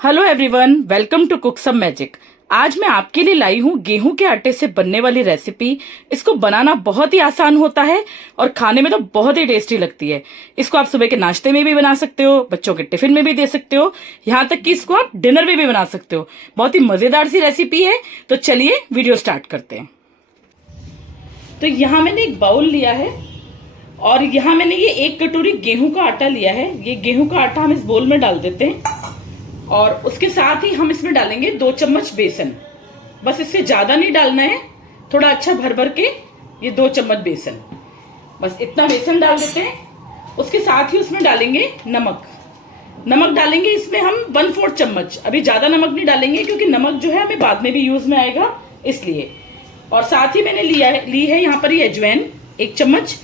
Hello everyone, welcome to Cook Some Magic. आज मैं आपके लिए लाई हूँ गेहूं के आटे से बनने वाली रेसिपी। इसको बनाना बहुत ही आसान होता है और खाने में तो बहुत ही टेस्टी लगती है। इसको आप सुबह के नाश्ते में भी बना सकते हो, बच्चों के टिफिन में भी दे सकते हो, यहाँ तक कि इसको आप डिनर में भी बना सकते हो। बहुत ही मजेदार सी रेसिपी है। तो चलिए वीडियो स्टार्ट करते हैं। तो यहाँ मैंने एक बाउल लिया है और यहाँ मैंने ये 1 कटोरी गेहूं का आटा लिया है। ये गेहूं का आटा हम इस बोल में डाल देते हैं और उसके साथ ही हम इसमें डालेंगे 2 चम्मच बेसन। बस इससे ज्यादा नहीं डालना है, थोड़ा अच्छा भर भर के ये 2 चम्मच बेसन, बस इतना बेसन डाल देते हैं। उसके साथ ही उसमें डालेंगे नमक। नमक डालेंगे इसमें हम 1/4 चम्मच। अभी ज्यादा नमक नहीं डालेंगे क्योंकि नमक जो है हमें बाद में भी यूज में आएगा, इसलिए। और साथ ही मैंने ली है यहाँ पर ये अजवाइन 1 चम्मच।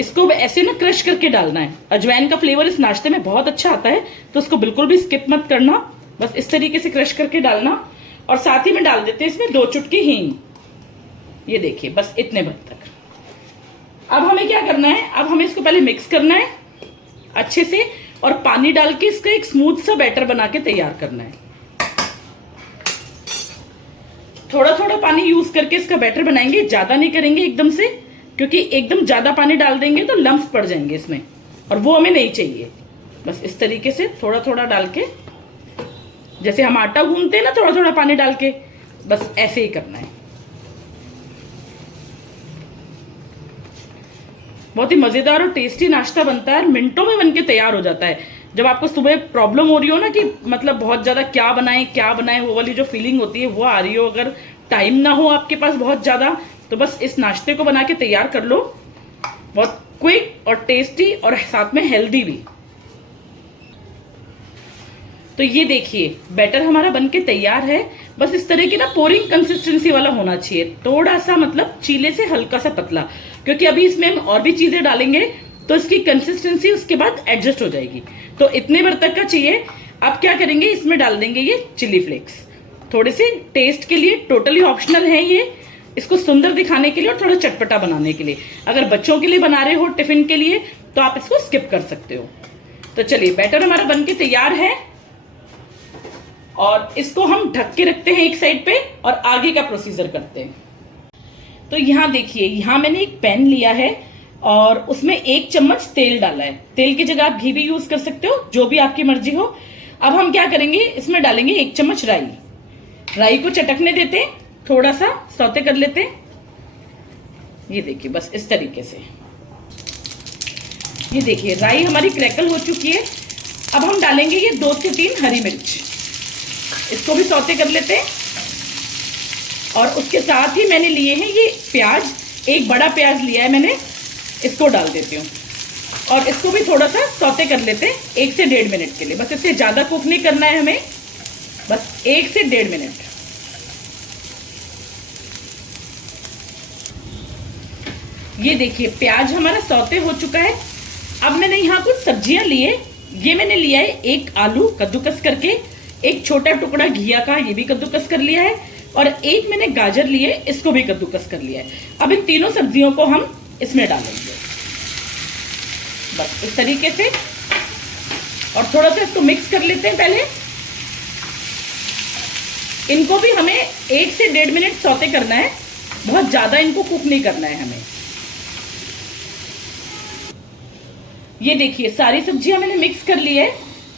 इसको ऐसे ना क्रश करके डालना है। अजवाइन का फ्लेवर इस नाश्ते में बहुत अच्छा आता है, तो उसको बिल्कुल भी स्किप मत करना। बस इस तरीके से क्रश करके डालना। और साथ ही में डाल देते हैं इसमें 2 चुटकी हींग। ये देखिए, बस इतने भर तक। अब हमें क्या करना है, अब हमें इसको पहले मिक्स करना है अच्छे से और पानी डाल के इसका एक स्मूथ सा बैटर बना के तैयार करना है। थोड़ा थोड़ा पानी यूज करके इसका बैटर बनाएंगे, ज्यादा नहीं करेंगे एकदम से, क्योंकि एकदम ज्यादा पानी डाल देंगे तो लम्स पड़ जाएंगे इसमें और वो हमें नहीं चाहिए। बस इस तरीके से थोड़ा थोड़ा डाल के, जैसे हम आटा गूंथते हैं ना थोड़ा थोड़ा पानी डाल के, बस ऐसे ही करना है। बहुत ही मजेदार और टेस्टी नाश्ता बनता है, मिनटों में बनके तैयार हो जाता है। जब आपको सुबह प्रॉब्लम हो रही हो ना कि मतलब बहुत ज्यादा क्या बनाएं, वो वाली जो फीलिंग होती है वो आ रही हो, अगर टाइम ना हो आपके पास बहुत ज्यादा, तो बस इस नाश्ते को बना के तैयार कर लो। बहुत क्विक और टेस्टी और साथ में हेल्दी भी। तो ये देखिए बैटर हमारा बनके तैयार है। बस इस तरह की ना पोरिंग कंसिस्टेंसी वाला होना चाहिए, थोड़ा सा मतलब चीले से हल्का सा पतला, क्योंकि अभी इसमें हम और भी चीजें डालेंगे तो इसकी कंसिस्टेंसी उसके बाद एडजस्ट हो जाएगी। तो इतने भर तक का चाहिए। अब क्या करेंगे, इसमें डाल देंगे ये चिली फ्लेक्स, थोड़े से टेस्ट के लिए, टोटली ऑप्शनल है ये, इसको सुंदर दिखाने के लिए और थोड़ा चटपटा बनाने के लिए। अगर बच्चों के लिए बना रहे हो टिफिन के लिए तो आप इसको स्किप कर सकते हो। तो चलिए बैटर हमारा बनके तैयार है और इसको हम ढक के रखते हैं एक साइड पे और आगे का प्रोसीजर करते हैं। तो यहाँ देखिए, यहाँ मैंने एक पैन लिया है और उसमें 1 चम्मच तेल डाला है। तेल की जगह आप घी भी यूज कर सकते हो, जो भी आपकी मर्जी हो। अब हम क्या करेंगे, इसमें डालेंगे 1 चम्मच राई। राई को चटकने देते हैं, थोड़ा सा सौते कर लेते हैं। ये देखिए, बस इस तरीके से। ये देखिए राई हमारी क्रैकल हो चुकी है। अब हम डालेंगे ये 2 से 3 हरी मिर्च, इसको भी सौते कर लेते हैं। और उसके साथ ही मैंने लिए हैं ये प्याज, 1 बड़ा प्याज लिया है मैंने, इसको डाल देती हूँ और इसको भी थोड़ा सा सौते कर लेते हैं 1 से 1.5 मिनट के लिए। बस इससे ज्यादा कुक नहीं करना है हमें, बस 1 से 1.5 मिनट। ये देखिए प्याज हमारा सौते हो चुका है। अब मैंने यहाँ कुछ सब्जियां ली है। ये मैंने लिया है 1 आलू कद्दूकस करके, 1 छोटा टुकड़ा घिया का, ये भी कद्दूकस कर लिया है, और 1 मैंने गाजर लिए, इसको भी कद्दूकस कर लिया है। अब इन तीनों सब्जियों को हम इसमें डालेंगे बस इस तरीके से, और थोड़ा सा इसको मिक्स कर लेते हैं पहले। इनको भी हमें 1 से 1.5 मिनट सौते करना है, बहुत ज्यादा इनको कुक नहीं करना है हमें। ये देखिए सारी सब्जियां मैंने मिक्स कर ली है।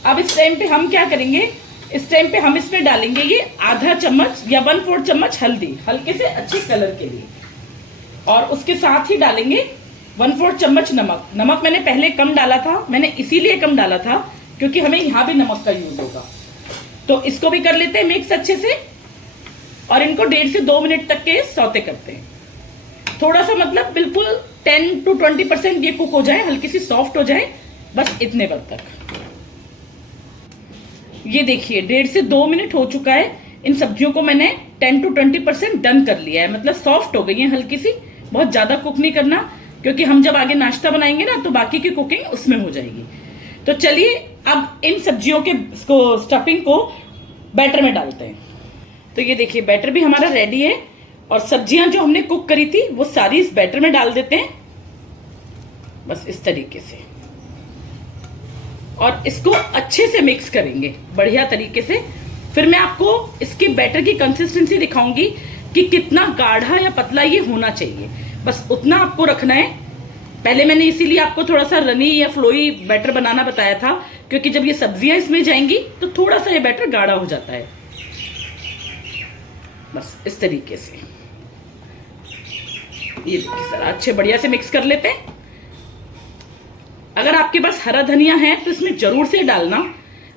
अब इस टाइम पे हम क्या करेंगे, इस टाइम पे हम इसमें डालेंगे ये आधा चम्मच या 1/4 चम्मच हल्दी, हल्के से अच्छे कलर के लिए। और उसके साथ ही डालेंगे 1/4 चम्मच नमक। नमक मैंने पहले कम डाला था, मैंने इसीलिए कम डाला था क्योंकि हमें यहाँ भी नमक का यूज होगा। तो इसको भी कर लेते हैं मिक्स अच्छे से और इनको 1.5 से 2 मिनट तक के सौते करते हैं। थोड़ा सा मतलब बिल्कुल 10 to 20% ये कुक हो जाए, हल्की सी सॉफ्ट हो जाए, बस इतने भर तक। ये देखिए 1.5 से 2 मिनट हो चुका है। इन सब्जियों को मैंने 10 to 20% डन कर लिया है, मतलब सॉफ्ट हो गई है हल्की सी। बहुत ज्यादा कुक नहीं करना क्योंकि हम जब आगे नाश्ता बनाएंगे ना तो बाकी की कुकिंग उसमें हो जाएगी। तो चलिए अब इन सब्जियों के स्टफिंग को बैटर में डालते हैं। तो ये देखिए बैटर भी हमारा रेडी है और सब्जियां जो हमने कुक करी थी वो सारी इस बैटर में डाल देते हैं, बस इस तरीके से। और इसको अच्छे से मिक्स करेंगे बढ़िया तरीके से। फिर मैं आपको इसके बैटर की कंसिस्टेंसी दिखाऊंगी कि कितना गाढ़ा या पतला ये होना चाहिए, बस उतना आपको रखना है। पहले मैंने इसीलिए आपको थोड़ा सा रनी या फ्लोई बैटर बनाना बताया था, क्योंकि जब ये सब्जियां इसमें जाएंगी तो थोड़ा सा ये बैटर गाढ़ा हो जाता है। बस इस तरीके से ये देखिए सर, अच्छे बढ़िया से मिक्स कर लेते हैं। अगर आपके पास हरा धनिया है तो इसमें जरूर से डालना।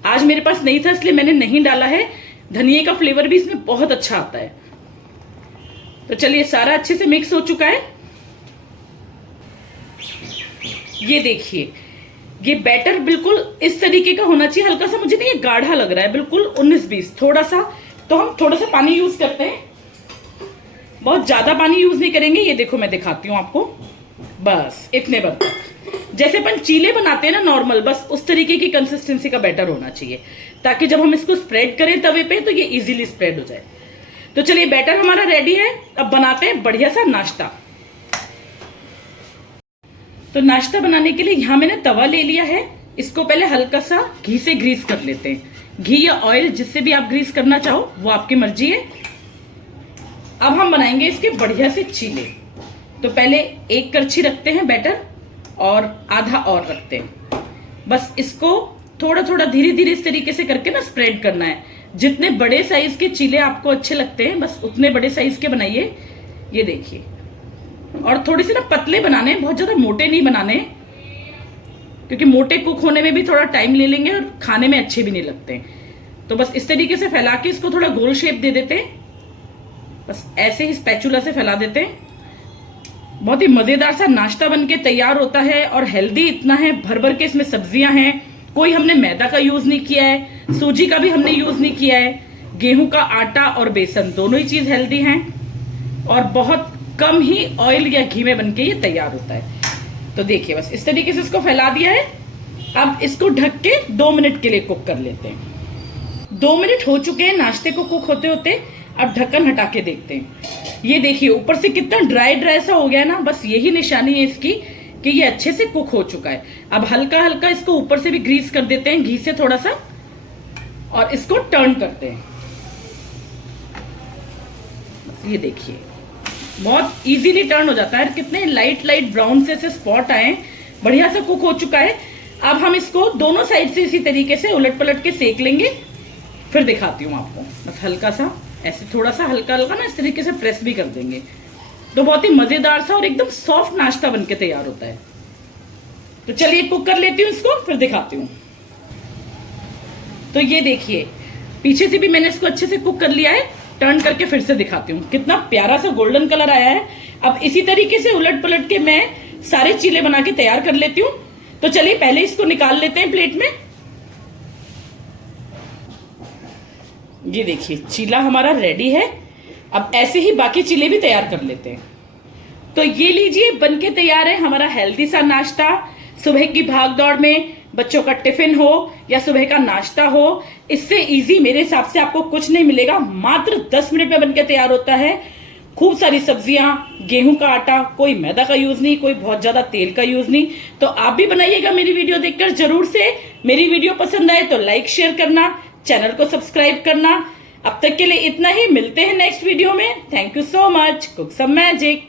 आज मेरे पास नहीं था इसलिए मैंने नहीं डाला है। धनिया का फ्लेवर भी इसमें बहुत अच्छा आता है। तो चलिए, सारा अच्छे से मिक्स हो चुका है। ये देखिए, ये बैटर बिल्कुल इस तरीके का होना चाहिए। हल्का सा मुझे नहीं, ये गाढ़ा लग रहा है बिल्कुल 19-20 थोड़ा सा। तो हम थोड़ा सा पानी यूज करते हैं, बहुत ज्यादा पानी यूज नहीं करेंगे। ये देखो मैं दिखाती हूँ आपको, बस इतने भर तक। जैसे अपन चीले बनाते हैं ना नॉर्मल, बस उस तरीके की कंसिस्टेंसी का बैटर होना चाहिए, ताकि जब हम इसको स्प्रेड करें तवे पे तो ये इजीली स्प्रेड हो जाए। तो चलिए, बैटर हमारा रेडी है। अब बनाते हैं बढ़िया सा नाश्ता। तो नाश्ता बनाने के लिए यहां मैंने तवा ले लिया है। इसको पहले हल्का सा घी से ग्रीस कर लेते हैं। घी या ऑयल, जिससे भी आप ग्रीस करना चाहो वो आपकी मर्जी है। अब हम बनाएंगे इसके बढ़िया से चीले। तो पहले एक करछी रखते हैं बैटर और आधा और रखते हैं। बस इसको थोड़ा थोड़ा धीरे धीरे इस तरीके से करके ना स्प्रेड करना है। जितने बड़े साइज के चीले आपको अच्छे लगते हैं, बस उतने बड़े साइज के बनाइए। ये देखिए, और थोड़ी सी ना पतले बनाने, बहुत ज्यादा मोटे नहीं बनाने, क्योंकि मोटे कुक होने में भी थोड़ा टाइम ले लेंगे और खाने में अच्छे भी नहीं लगते। तो बस इस तरीके से फैला के इसको थोड़ा गोल शेप दे देते हैं। बस ऐसे ही स्पैचुला से फैला देते हैं। बहुत ही मजेदार सा नाश्ता बनके तैयार होता है, और हेल्दी इतना है, भर भर के इसमें सब्जियां हैं। कोई हमने मैदा का यूज नहीं किया है, सूजी का भी हमने यूज नहीं किया है। गेहूं का आटा और बेसन दोनों ही चीज हेल्दी हैं, और बहुत कम ही ऑयल या घी में बनके ये तैयार होता है। तो देखिए, बस इस तरीके से इसको फैला दिया है। अब इसको ढक के 2 मिनट के लिए कुक कर लेते हैं। 2 मिनट हो चुके हैं नाश्ते को कुक होते होते। अब ढक्कन हटा के देखते हैं। ये देखिए, ऊपर से कितना ड्राई ड्राई सा हो गया है ना। बस यही निशानी है इसकी कि ये अच्छे से कुक हो चुका है। अब हल्का हल्का इसको ऊपर से भी ग्रीस कर देते हैं घी से थोड़ा सा, और इसको टर्न करते हैं। ये देखिए, बहुत इजीली टर्न हो जाता है। कितने लाइट लाइट ब्राउन से स्पॉट आए, बढ़िया से कुक हो चुका है। अब हम इसको दोनों साइड से इसी तरीके से उलट पलट के सेक लेंगे, फिर दिखाती हूँ आपको। बस हल्का सा ऐसे थोड़ा सा हल्का हल्का ना इस तरीके से प्रेस भी कर देंगे, तो बहुत ही मजेदार सा और एकदम सॉफ्ट नाश्ता बनके तैयार होता है। तो चलिए कुक कर लेती हूँ इसको, फिर दिखाती हूँ। तो ये देखिए, पीछे से भी मैंने इसको अच्छे से कुक कर लिया है। टर्न करके फिर से दिखाती हूँ, कितना प्यारा सा गोल्डन कलर आया है। अब इसी तरीके से उलट पलट के मैं सारे चीले बना के तैयार कर लेती हूँ। तो चलिए पहले इसको निकाल लेते हैं प्लेट में। ये देखिए, चीला हमारा रेडी है। अब ऐसे ही बाकी चीले भी तैयार कर लेते हैं। तो ये लीजिए, बनके तैयार है हमारा हेल्दी सा नाश्ता। सुबह की भाग दौड़ में बच्चों का टिफिन हो या सुबह का नाश्ता हो, इससे इजी मेरे हिसाब से आपको कुछ नहीं मिलेगा। मात्र 10 मिनट में बनके तैयार होता है। खूब सारी सब्जियां, गेहूं का आटा, कोई मैदा का यूज नहीं, कोई बहुत ज्यादा तेल का यूज नहीं। तो आप भी बनाइएगा मेरी वीडियो देखकर जरूर से। मेरी वीडियो पसंद आए तो लाइक शेयर करना, चैनल को सब्सक्राइब करना। अब तक के लिए इतना ही, मिलते हैं नेक्स्ट वीडियो में। Thank you so much. Cook Some magic.